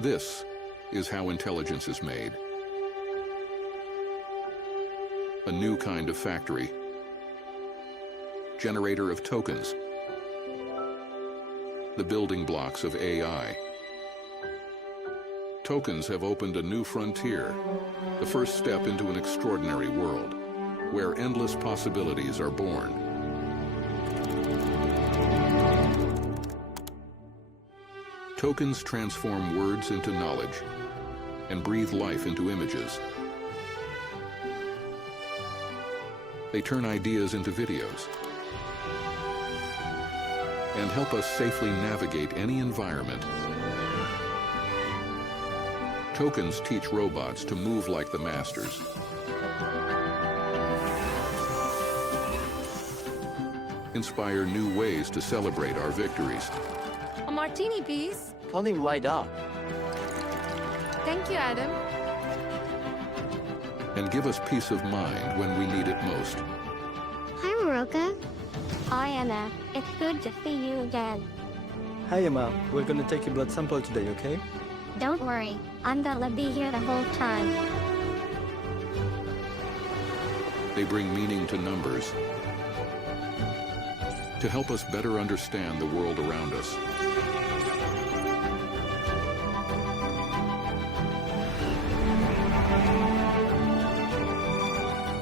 This is how intelligence is made. A new kind of factory. Generator of tokens. The building blocks of AI. Tokens have opened a new frontier, the first step into an extraordinary world, where endless possibilities are born. Tokens transform words into knowledge and breathe life into images. They turn ideas into videos and help us safely navigate any environment. Tokens teach robots to move like the masters. Inspire new ways to celebrate our victories. A martini, please. Call him right up. Thank you, Adam. And give us peace of mind when we need it most. Hi, Maroka. Hi, Anna. It's good to see you again. Hi, Emma. We're gonna take your blood sample today, okay? Don't worry. I'm gonna be here the whole time. They bring meaning to numbers to help us better understand the world around us.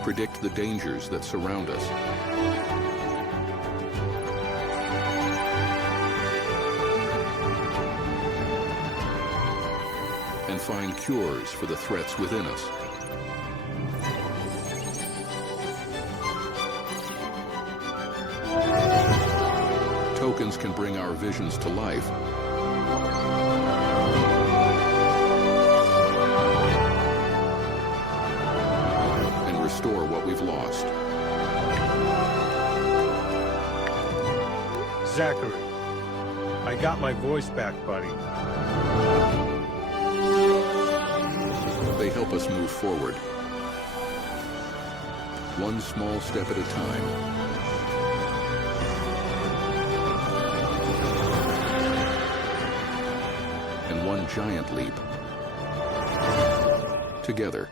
Predict the dangers that surround us. And find cures for the threats within us. Tokens can bring our visions to life. And restore what we've lost. Zachary, I got my voice back, buddy. They help us move forward. One small step at a time. One giant leap. Together.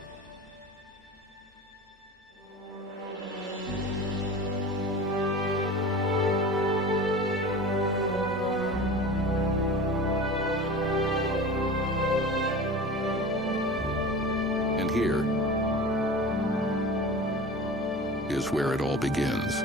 And here is where it all begins.